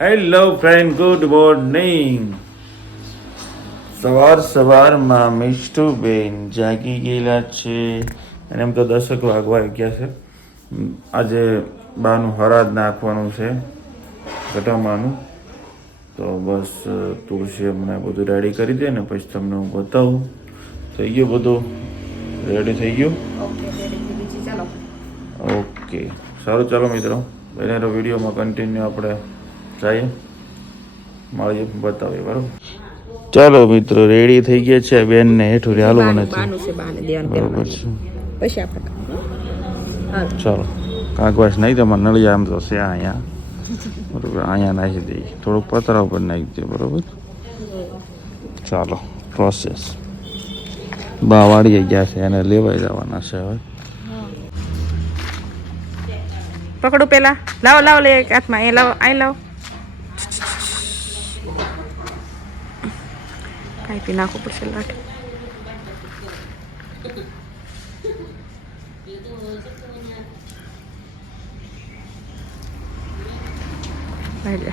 Hello friend good morning સવાર સવારમાં મિષ્ટુબેન જાગી ગયેલા છે. અને એમ તો દસક વાગવા ગયા છે. આજે બાનું હરાજ નાખવાનું છે. ઘટામાનું તો બસ તુલસી હમણાં બધું રેડી કરી દે ને પછી તમને હું બતાવું. થઈ ગયું બધું? રેડી થઈ ગયું? ઓકે સારું ચાલો મિત્રો. બને વિડીયોમાં કન્ટિન્યુ આપણે જઈએ મળીએ બતાવીએ બરાબર? ચાલો મિત્રો રેડી થઈ ગયા છે બેન ને હેઠું હાલો નથી બરોબર. છે. પછી આપણે હારું. ચાલો કાગવાસ નહીં તમારે નળિયા આમ તો છે અહીંયા. બરોબર અહીંયા નાખી દઈએ થોડુંક પતરા ઉપર નાખી દઈએ બરોબર? ચાલો પ્રોસેસ બા વાળીએ ગયા છે એને લેવાઈ જવાના છે હવે. પકડો પેલા. લાવો લાવો લે હાથમાં. એ લાવો અહીં લાવો. કાંઈ પી નાખવું પડશે લાઠ લઈ લે.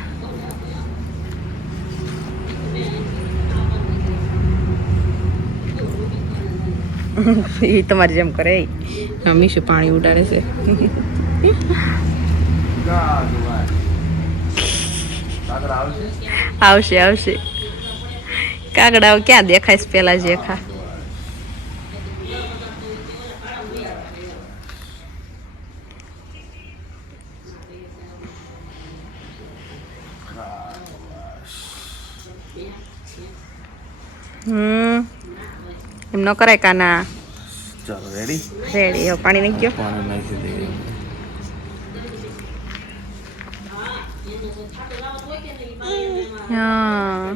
એ તમારી જેમ કરે મીશું પાણી ઉડાડે છે. આવશે આવશે. કાગડાઓ ક્યાં દેખાય છે પેલા જેખા હમ. એમ ન કરાય કાના. ચાલો રેડી રેડી હવે પાણી નાખી ગયો પાણી નાખી દઈએ. હા.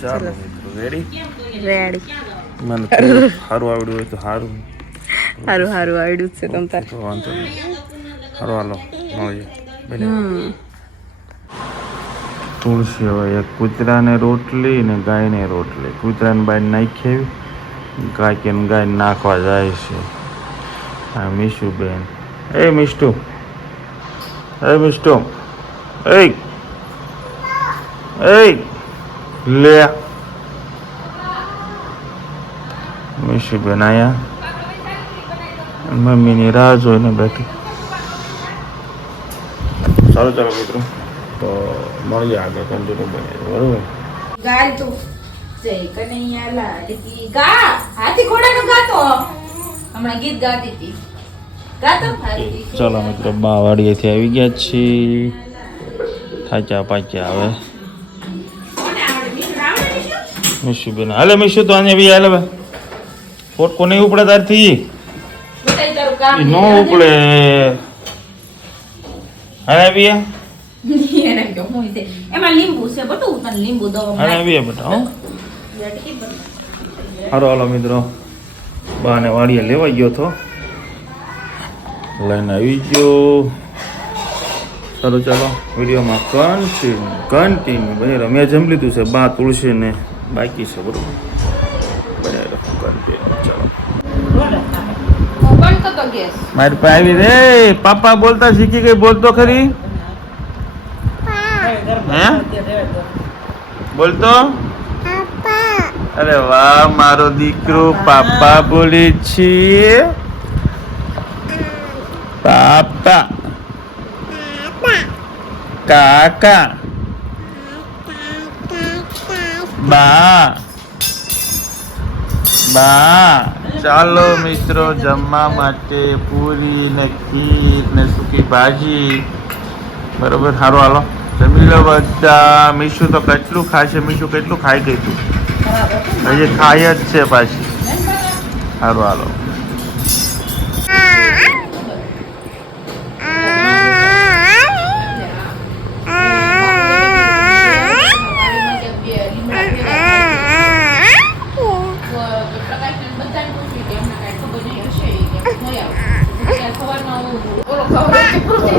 ચાલો. મિત્રો રેડી રેડી મને સારું આવડ્યું હોય તો સારું સારું સારું આવડ્યું છે તમ તારે. વાંધો સારું હાલો મળીએ. તુલસી હવે એક કૂતરાને રોટલી ને ગાયને રોટલી. કૂતરાને બાય નાખી ગાય કે ગાય નાખવા જાય છે. હા મીશુબેન. એ મિષ્ટુ. એ મિષ્ટુ. એ. એ. લે મીશુબેન આયા મમ્મીની રાહ જોઈને બેઠી સારું ચાલો મિત્રો તો મળીએ આગળ કન્ટિન્યુ બને બરોબર ગાય તો જય કનૈયા લાલ કી ગા. હાથી ઘોડાનું ગાતો હમણાં ગીત ગાતી હતી. ગાતો હાથી ચાલો મિત્રો બા વાડીએથી આવી ગયા છીએ. થાચ્યા પાચ્યા હવે. મીઠું મીશુબેન હાલે મીશુ તો આને બી હાલે પોટકો નહીં ઉપડે તારથી. નો ઉપડે. હાલે બી એમાં લીંબુ છે બધું તને લીંબુ દવા હાલે બી બેટા હારો હાલો મિત્રો. બાને વાડીએ લેવાઈ ગયો તો. લઈને આવી ગયો. ચાલો ચાલો. વિડીયોમાં કન્ટિન્યુ કન્ટિન્યુ બને રમ્યા જમ લીધું છે બા તુલસી ને બાકી છે બરોબર? ચાલો. મારી પાસે આવી રે. પાપા બોલતા શીખી ગઈ બોલતો ખરી. હે? બોલતો? અરે વાહ મારો દીકરો પાપા બોલે છે. પાપા. કાકા. બા. બા. ચાલો મિત્રો જમવા માટે પૂરી ને ખીર ને સૂકી ભાજી. બરોબર સારું હાલો. જમી લો બધા. મીશું તો કેટલું ખાશે મીશું કેટલું ખાઈ ગયું તું? હજી ખાય જ છે પાછી. સારું હાલો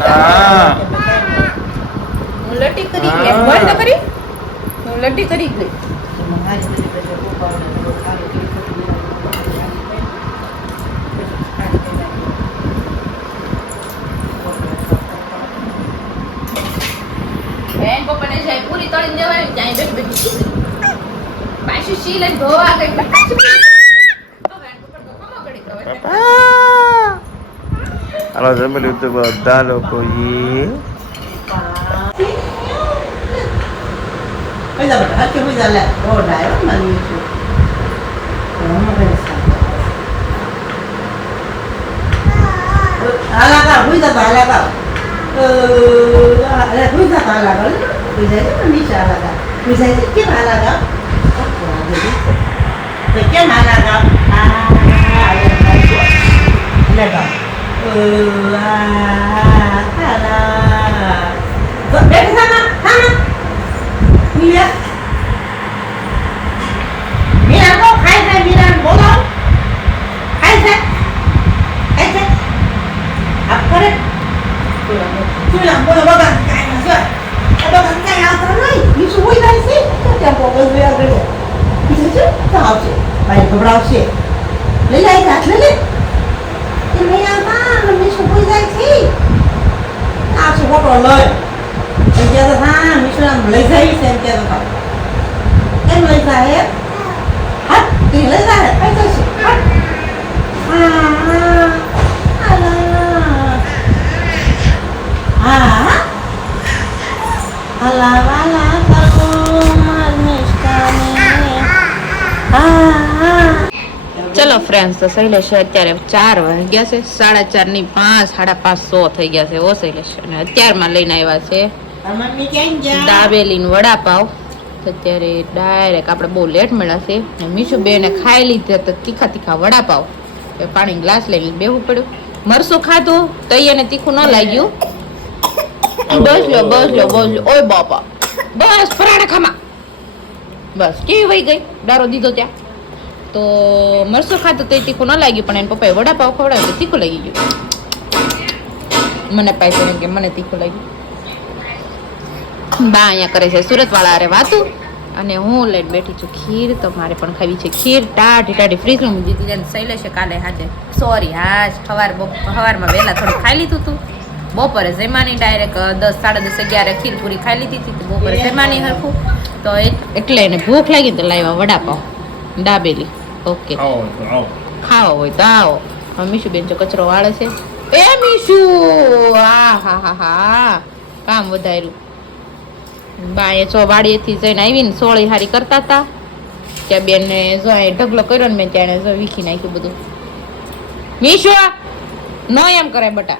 હા હું લટી કરી ગઈ બંધ કરી હું લટી કરી ગઈ ત્યાં બેઠી બેઠી શીખ. પાછી શી લઈને ધોવા ગઈ તો. હાલો જમી લીધું બધા લોકો ઈ Bây giờ mình hết chứ bây giờ là đồ đại lắm mà Misalnya kita halal dong. Kita halal dong. Ah, ayam ayam. Lepas. Wah, halal. Kok dari sana? Ha? Mira. Mira kok khai ra Mira bolong? Khai ra. Khai ra. Apa ni? Tulang bolong. Tulang bolong apa? Đây xí. Cái tiền bộ cái gì ở đây. Đi xuống chứ, tao học chứ. Mày có bao xí. Lấy đây cả, lấy đi. Thì mày làm ચલો friends તો શૈલેષ અત્યારે ચાર વાગ્યા છે. સાડા ચારની પાંચ, સાડા પાંચ સો થઈ ગયા છે ઓ શૈલેષ. અને અત્યારમાં લઈને આવ્યા છે દાબેલી વડાપાવ. અત્યારે ડાયરેક્ટ આપણે બહુ લેટ મળ્યા છે. મીઠું બેને ખાઈ લીધા તો તીખા તીખા વડાપાવ. પાણી ગ્લાસ લઈને બેવું પડ્યું. મરસું ખાધું તો એને તીખું ન લાગ્યું. બસ લો બસ લો બસ લો ઓય બાપા. બસ ફરાણે ખામા. બસ. કેવી વહી ગઈ? દારો દીધો ત્યાં. તો મરસું ખાતો તો તીખું ન લાગ્યું પણ એને પપ્પાએ વડાપાવ ખવડાવ્યો તીખું લાગી ગયું. મને પાઈ કે મને તીખું લાગ્યું. બા અહીંયા કરે છે સુરત વાળા અરે વાતું. અને હું લઈને બેઠી છું ખીર તો મારે પણ ખાવી છે ખીર ટાઢી ટાઢી. ફ્રીજમાં મૂકી દીધી અને શૈલેષે કાલે હાજે. સોરી હા સવાર સવારમાં વહેલા થોડું ખાઈ લીધું હતું બપોરે જમાની ડાયરેક્ટ દસ સાડા દસ અગિયારે ખીર પૂરી ખાઈ લીધી હતી બપોરે જમાની હરખું. તો એટલે એને ભૂખ લાગી તો લાવ્યા વડાપાવ દાબેલી. ઓકે ખાવા હોય તો આવો. મીશુ મીશુબેન જો કચરો વાળે છે. એ મીશુ! હા હા હા હા. કામ વધાર્યું. બા એ જો વાડીએથી જઈને આવીને સોળી હારી કરતા હતા ત્યાં બેનને જો અહીં ઢગલો કર્યો ને મેં ત્યાં જો વીખી નાખ્યું બધું. મીશુ ન એમ કરે બટા.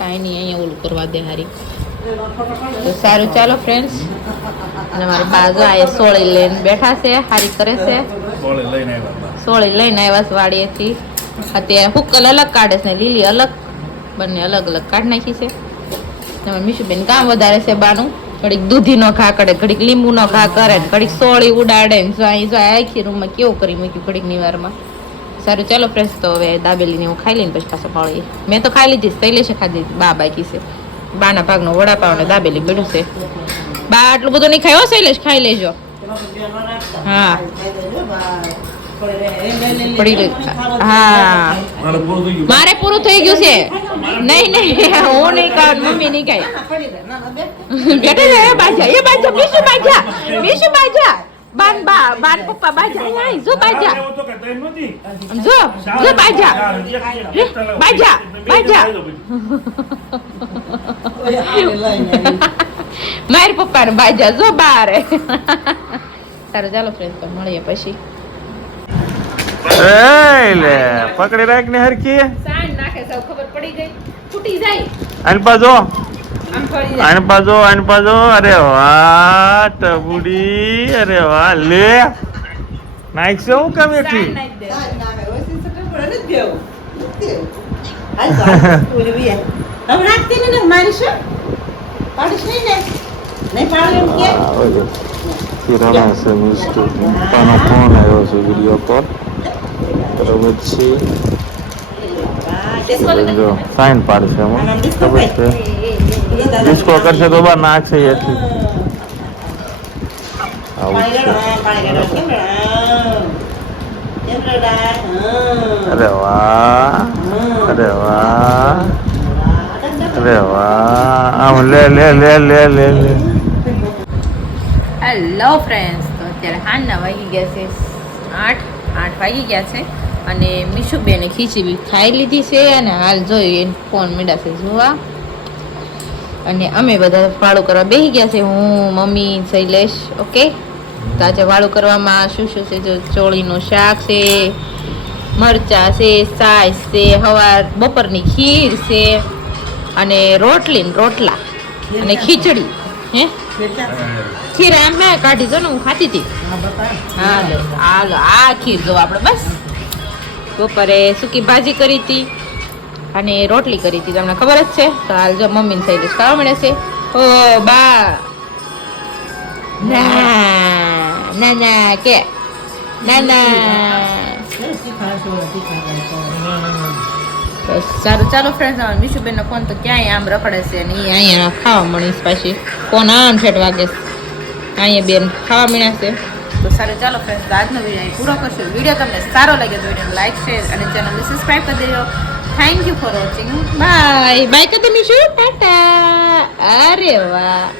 કાંઈ નહીં અહીંયા ઓલું કરવા દે હારી. તો સારું ચાલો ફ્રેન્ડ્સ અને મારી બાજુ આ સોળી લઈને બેઠા છે હારી કરે છે. સોળી લઈને આવ્યા છે વાડીએથી. અત્યારે હુકલ અલગ કાઢે છે ને લીલી અલગ બંને અલગ અલગ કાઢી નાખી છે. તમારે મીશુબેન કામ વધારે છે બાનું. ઘડીક દૂધીનો ઘા કરે ઘડીક લીંબુનો ઘા કરે ઘડીક સોળી ઉડાડે જો અહીં જો આખી રૂમમાં કેવું કરી મૂક્યું ઘડીકની વારમાં સારું ચાલો ફ્રેન્ડ્સ તો હવે દાબેલીને હું ખાઈ લઈને પછી પાછો પાણી મેં તો ખાઈ લીધી શૈલેષે ખાધી બા બાકી છે. બાના ભાગનો વડાપાવ ને દાબેલી બેઠું છે. બા આટલું બધું નહીં ખાયો શૈલેષ ખાઈ લેજો. હા. પડી. હા. મારે પૂરું થઈ ગયું. છે. નહીં નહીં હું નહીં ખાવ મમ્મી નહીં ખાય. બેઠે એ બાજા એ બાજા બાજા બાન બા બાન પપ્પા બાજા અહીં જો બાજા જો જો બાજા બાજા બાજા માર પપ્પા ને બાજા જો બારે સારું ચાલો ફ્રેન્ડ તો મળીએ પછી એ પકડી રાખ ને હરકી સાંજ નાખે સૌ ખબર પડી ગઈ ફૂટી જાય અલ્પા જાય આની પાછો આની પાછો. અરે વાહ ટબુડી. અરે વાહ લે. નાખશે હું કામ દે. હવે રાખતી ને મારી શું? પાડીશ નહીં ને. નહીં પાડે એમ કે? કિરાણા છે મિસ્ટુ પપ્પાનો ફોન આવ્યો છે વીડિયો કોલ બરોબર છે જો સાઈન પાડશે એમાં ખબર છે ડિસ્કો કરશે તો બાર નાખશે એથી આવું જ છે અરે વાહ અરે વાહ અરે વાહ આમ લે લે લે લે લે લે હેલો ફ્રેન્ડ્સ તો અત્યારે હાંજના વાગી ગયા છે આઠ આઠ વાગી ગયા છે અને મીશુબેને ખીચડી ખાઈ લીધી છે અને હાલ જોઈ એને ફોન છે જોવા. અને અમે બધા વાળું કરવા બેસી ગયા છે. હું મમ્મી શૈલેષ ઓકે તો આજે વાળું કરવામાં શું શું છે? જો ચોળીનું શાક છે મરચા છે સાસ છે હવાર બપોરની ખીર છે અને રોટલી રોટલા અને ખીચડી હે? ખીર એમ મેં કાઢી જો ને હું ખાતી હતી. હાલો હાલો આ ખીર જો આપણે બસ. બપોરે સૂકી ભાજી કરી હતી અને રોટલી કરી હતી, તમને ખબર જ છે? તો હાલ જો મમ્મીને થઈ જશે ખાવા મળે છે? ઓ બા! ના ના ના, કે? ના ના. સારું, ચાલો ફ્રેન્ડ્સ હવે મીશુબેનનો ફોન તો ક્યાંય આમ રખડે છે ને એ અહીંયા ખાવા મળીશ પાછી. ફોન આમ ઠેઠ વાગે. અહીંયા બેન ખાવા મળ્યા છે. તો સારું, ચાલો ફ્રેન્ડ તો આજનો વીડિયો પૂરો કરશું. વીડિયો તમને સારો લાગે તો વીડિયો લાઈક શેર અને ચેનલને સબસ્ક્રાઈબ કરી દેજો. Thank you for watching bye bye કદી શું ટાટા અરે વાહ